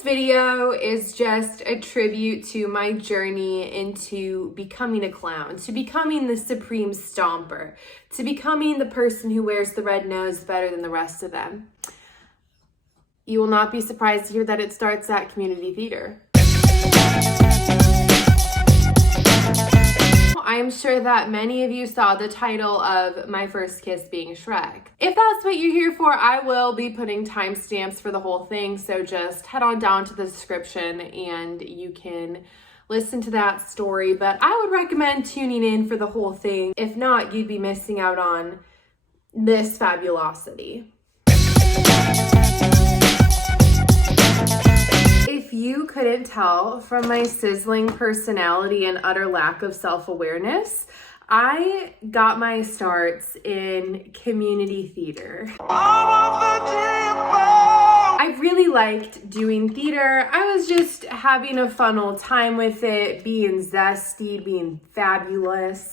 This video is just a tribute to my journey into becoming a clown, to becoming the supreme stomper, to becoming the person who wears the red nose better than the rest of them. You will not be surprised to hear that it starts at community theater. I'm sure that many of you saw the title of my first kiss being Shrek. If that's what you're here for, I will be putting timestamps for the whole thing, so just head on down to the description and you can listen to that story. But I would recommend tuning in for the whole thing. If not, you'd be missing out on this fabulosity. If you couldn't tell from my sizzling personality and utter lack of self-awareness, I got my starts in community theater. I really liked doing theater. I was just having a fun old time with it, being zesty, being fabulous,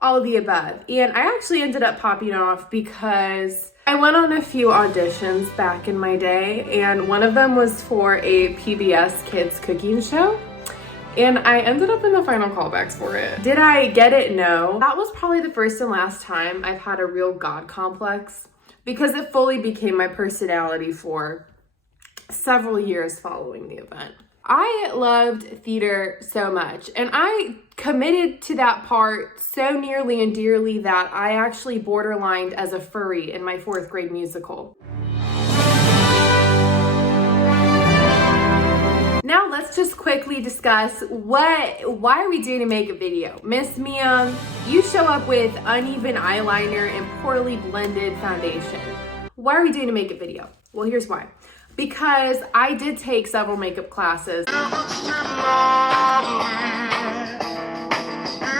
all the above. And I actually ended up popping off because I went on a few auditions back in my day, and one of them was for a PBS kids cooking show, and I ended up in the final callbacks for it. Did I get it? No. That was probably the first and last time I've had a real God complex, because it fully became my personality for several years following the event. I loved theater so much, and I committed to that part so nearly and dearly that I actually borderlined as a furry in my 4th grade musical. Now let's just quickly discuss why are we doing to make a video? Miss Mia, you show up with uneven eyeliner and poorly blended foundation. Why are we doing to make a video? Well, here's why. Because I did take several makeup classes.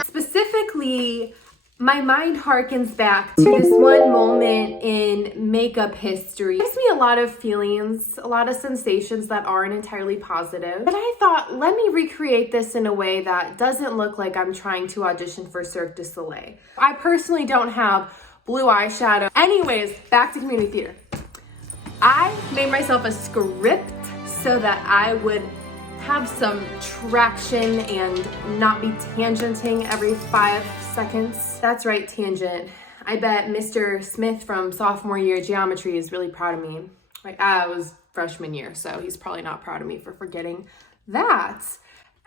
Specifically, my mind harkens back to this one moment in makeup history. It gives me a lot of feelings, a lot of sensations that aren't entirely positive. But I thought, let me recreate this in a way that doesn't look like I'm trying to audition for Cirque du Soleil. I personally don't have blue eyeshadow. Anyways, back to community theater. I made myself a script so that I would have some traction and not be tangenting every 5 seconds. That's right, tangent. I bet Mr. Smith from sophomore year geometry is really proud of me. I was freshman year, so he's probably not proud of me for forgetting that.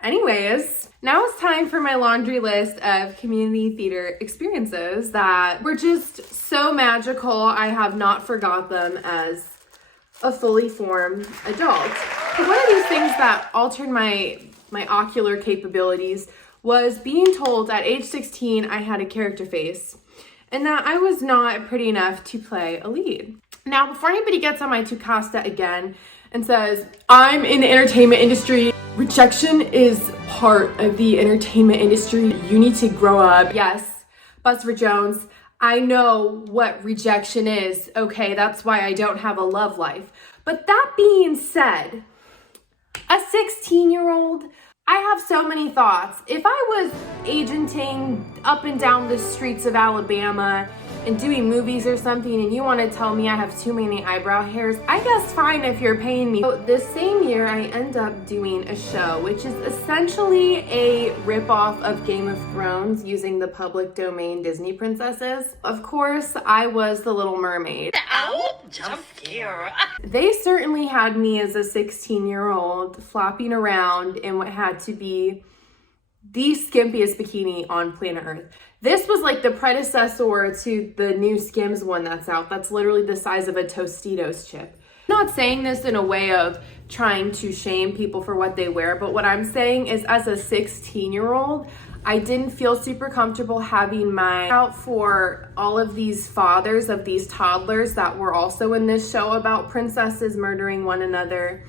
Anyways, now it's time for my laundry list of community theater experiences that were just so magical. I have not forgot them as a fully formed adult. But one of these things that altered my ocular capabilities was being told at age 16 I had a character face and that I was not pretty enough to play a lead. Now, before anybody gets on my Tucasta again and says, I'm in the entertainment industry, rejection is part of the entertainment industry, you need to grow up. Yes, Buster Jones, I know what rejection is, okay? That's why I don't have a love life. But that being said, a 16-year-old, I have so many thoughts. If I was agenting up and down the streets of Alabama and doing movies or something and you want to tell me I have too many eyebrow hairs, I guess fine if you're paying me. So this same year, I end up doing a show, which is essentially a ripoff of Game of Thrones using the public domain Disney princesses. Of course, I was the Little Mermaid. Ow, jump scare. They certainly had me as a 16-year-old flopping around in what had to be the skimpiest bikini on planet Earth. This was like the predecessor to the new Skims one that's out. That's literally the size of a Tostitos chip. I'm not saying this in a way of trying to shame people for what they wear, but what I'm saying is as a 16-year-old, I didn't feel super comfortable having my out for all of these fathers of these toddlers that were also in this show about princesses murdering one another.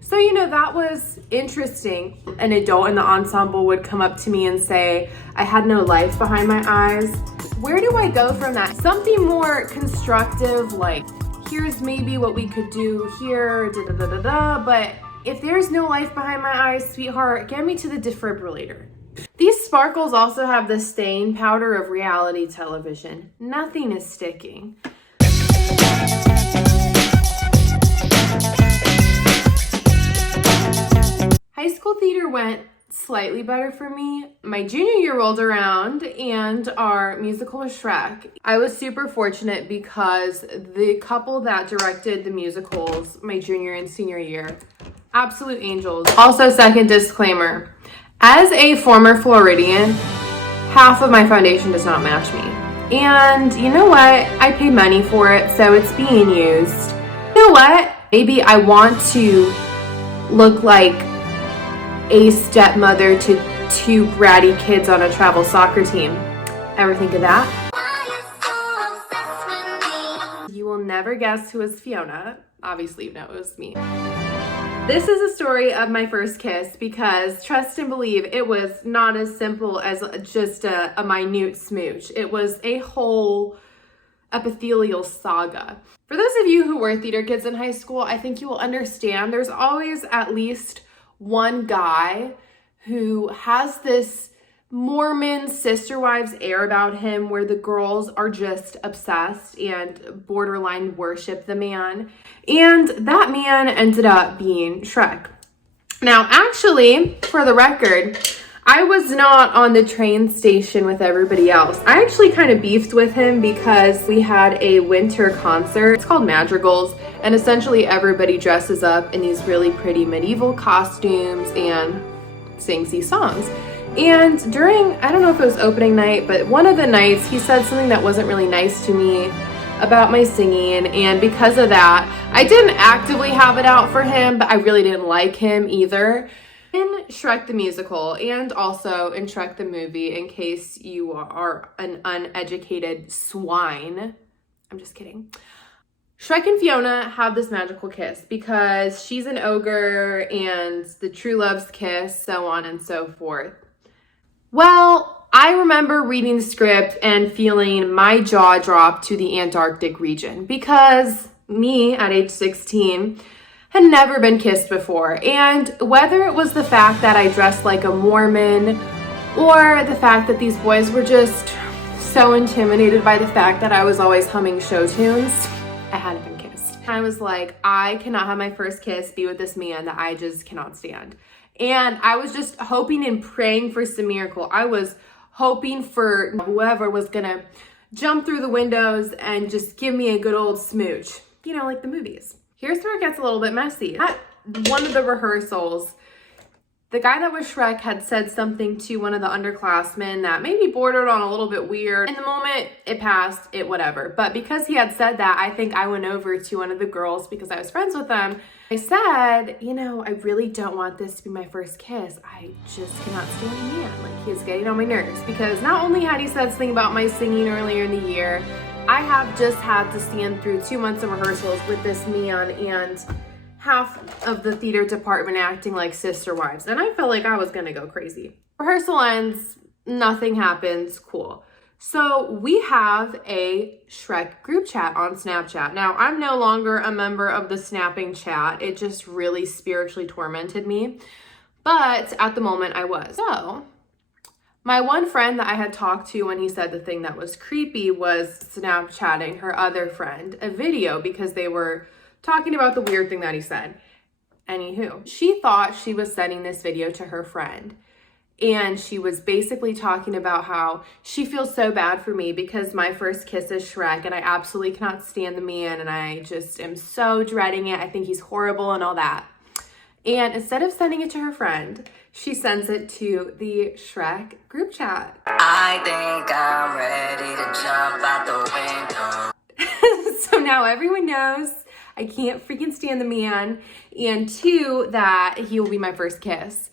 So, you know, that was interesting. An adult in the ensemble would come up to me and say, I had no life behind my eyes. Where do I go from that? Something more constructive, like, here's maybe what we could do here, da-da-da-da-da, but if there's no life behind my eyes, sweetheart, get me to the defibrillator. These sparkles also have the staying powder of reality television. Nothing is sticking. year went slightly better for me. My junior year rolled around and our musical was Shrek. I was super fortunate because the couple that directed the musicals my junior and senior year, absolute angels. Also, second disclaimer, as a former Floridian, half of my foundation does not match me. And you know what? I pay money for it, so it's being used. You know what? Maybe I want to look like a stepmother to two bratty kids on a travel soccer team. Ever think of that? You will never guess who was Fiona. Obviously, you know it was me. This is a story of my first kiss because, trust and believe, it was not as simple as just a minute smooch. It was a whole epithelial saga. For those of you who were theater kids in high school, I think you will understand there's always at least one guy who has this Mormon sister wives air about him where the girls are just obsessed and borderline worship the man. And that man ended up being Shrek. Now, actually, for the record, I was not on the train station with everybody else. I actually kind of beefed with him because we had a winter concert. It's called Madrigals, and essentially everybody dresses up in these really pretty medieval costumes and sings these songs. And during, I don't know if it was opening night, but one of the nights he said something that wasn't really nice to me about my singing, and because of that, I didn't actively have it out for him, but I really didn't like him either. In Shrek the musical, and also in Shrek the movie, in case you are an uneducated swine, I'm just kidding. Shrek and Fiona have this magical kiss because she's an ogre and the true love's kiss, so on and so forth. Well, I remember reading the script and feeling my jaw drop to the Antarctic region because me, at age 16, had never been kissed before. And whether it was the fact that I dressed like a Mormon or the fact that these boys were just so intimidated by the fact that I was always humming show tunes, I hadn't been kissed. I was like, I cannot have my first kiss be with this man that I just cannot stand. And I was just hoping and praying for some miracle. I was hoping for whoever was gonna jump through the windows and just give me a good old smooch. You know, like the movies. Here's where it gets a little bit messy. At one of the rehearsals, the guy that was Shrek had said something to one of the underclassmen that maybe bordered on a little bit weird. In the moment, it passed, it whatever. But because he had said that, I think I went over to one of the girls because I was friends with them. I said, you know, I really don't want this to be my first kiss. I just cannot stand the man. Like, he's getting on my nerves. Because not only had he said something about my singing earlier in the year, I have just had to stand through 2 months of rehearsals with this man and half of the theater department acting like sister wives. And I felt like I was gonna go crazy. Rehearsal ends, nothing happens, cool. So we have a Shrek group chat on Snapchat. Now, I'm no longer a member of the snapping chat. It just really spiritually tormented me. But at the moment I was. So my one friend that I had talked to when he said the thing that was creepy was Snapchatting her other friend a video because they were talking about the weird thing that he said. Anywho, she thought she was sending this video to her friend. And she was basically talking about how she feels so bad for me because my first kiss is Shrek and I absolutely cannot stand the man and I just am so dreading it. I think he's horrible and all that. And instead of sending it to her friend, she sends it to the Shrek group chat. I think I'm ready to jump out the window. So now everyone knows I can't freaking stand the man, and 2, that he will be my first kiss,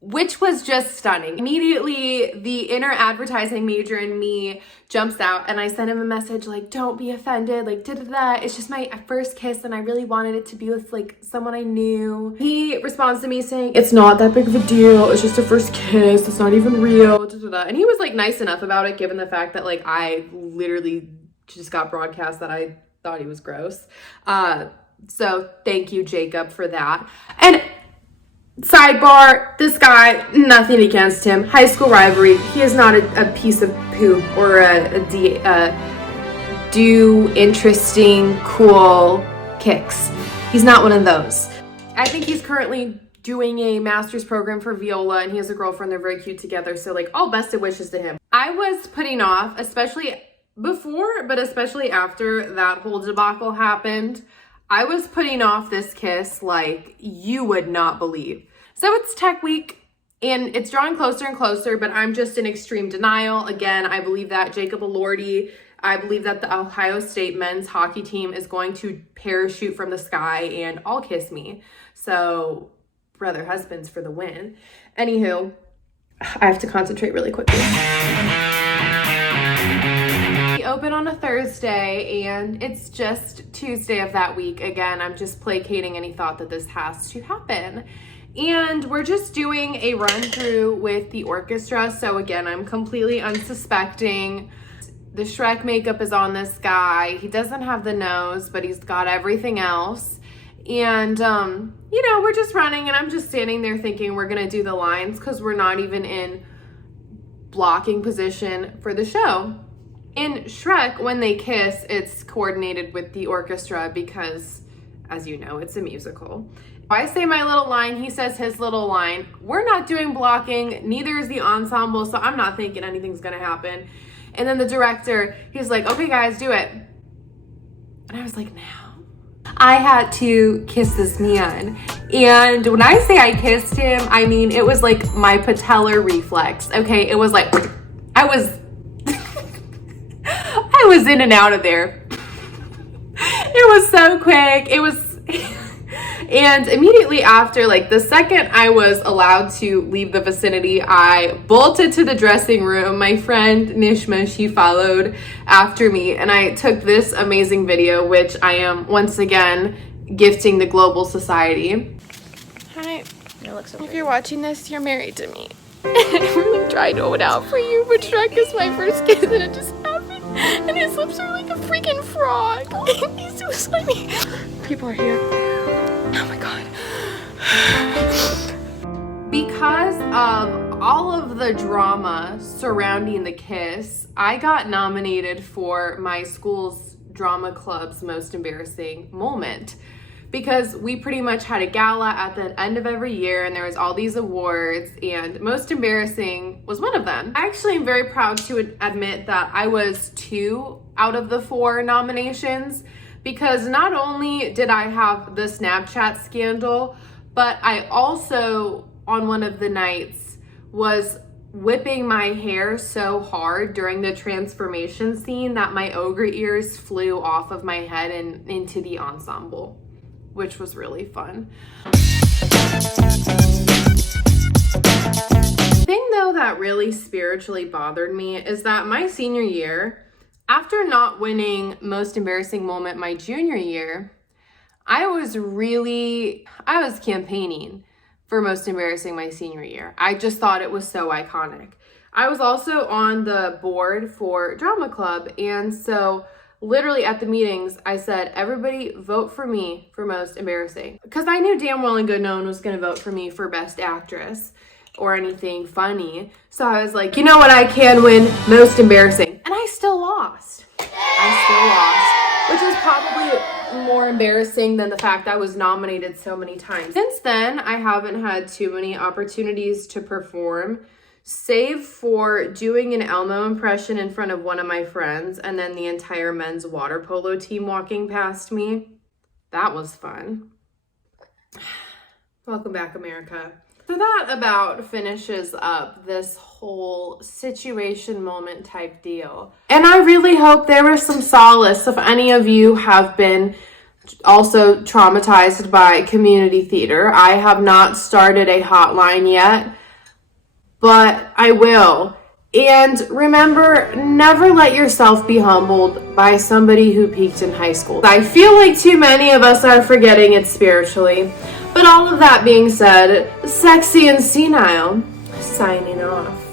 which was just stunning. Immediately, the inner advertising major in me jumps out, and I send him a message like, don't be offended, like, da-da-da, it's just my first kiss, and I really wanted it to be with, like, someone I knew. He responds to me saying, it's not that big of a deal, it's just a first kiss, it's not even real, da-da-da. And he was, like, nice enough about it, given the fact that, like, I literally just got broadcast that I thought he was gross. So thank you, Jacob, for that. And sidebar, this guy, nothing against him. High school rivalry. He is not a piece of poop or do interesting, cool kicks. He's not one of those. I think he's currently doing a master's program for viola, and he has a girlfriend. They're very cute together. So like, all best of wishes to him. I was putting off, especially before, but especially after that whole debacle happened, I was putting off this kiss like you would not believe. So it's Tech Week and it's drawing closer and closer, but I'm just in extreme denial. Again, I believe that Jacob Elordi, I believe that the Ohio State men's hockey team is going to parachute from the sky and all kiss me. So brother husbands for the win. Anywho, I have to concentrate really quickly. We open on a Thursday and it's just Tuesday of that week. Again, I'm just placating any thought that this has to happen. And we're just doing a run through with the orchestra. So again, I'm completely unsuspecting. The Shrek makeup is on this guy. He doesn't have the nose, but he's got everything else. And, you know, we're just running and I'm just standing there thinking we're going to do the lines because we're not even in blocking position for the show. In Shrek, when they kiss, it's coordinated with the orchestra because, as you know, it's a musical. I say my little line, he says his little line. We're not doing blocking, neither is the ensemble, so I'm not thinking anything's gonna happen. And then the director, he's like, okay guys, do it. And I was like, now? I had to kiss this man. And when I say I kissed him, I mean, it was like my patellar reflex, okay? It was like, I was in and out of there. It was so quick. It was... And immediately after, like the second I was allowed to leave the vicinity, I bolted to the dressing room. My friend Nishma, she followed after me and I took this amazing video, which I am once again gifting the global society. Hi. If you're watching this, you're married to me. I really tried to hold out for you, but Shrek is my first kiss and it just happened. And his lips are like a freaking frog. He's so slimy. People are here. Oh my God. Because of all of the drama surrounding the kiss, I got nominated for my school's drama club's most embarrassing moment. Because we pretty much had a gala at the end of every year and there was all these awards and most embarrassing was one of them. I actually am very proud to admit that I was 2 out of the 4 nominations. Because not only did I have the Snapchat scandal, but I also, on one of the nights, was whipping my hair so hard during the transformation scene that my ogre ears flew off of my head and into the ensemble, which was really fun. The thing, though, that really spiritually bothered me is that my senior year, after not winning most embarrassing moment my junior year, I was campaigning for most embarrassing my senior year. I just thought it was so iconic. I was also on the board for drama club. And so literally at the meetings, I said, everybody vote for me for most embarrassing. Because I knew damn well and good no one was going to vote for me for best actress or anything funny. So I was like, you know what, I can win most embarrassing. And I still lost. Which is probably more embarrassing than the fact I was nominated so many times. Since then, I haven't had too many opportunities to perform, save for doing an Elmo impression in front of one of my friends and then the entire men's water polo team walking past me. That was fun. Welcome back, America. So that about finishes up this whole situation moment type deal. And I really hope there was some solace if any of you have been also traumatized by community theater. I have not started a hotline yet, but I will. And remember, never let yourself be humbled by somebody who peaked in high school. I feel like too many of us are forgetting it spiritually. But all of that being said, sexy and senile, signing off.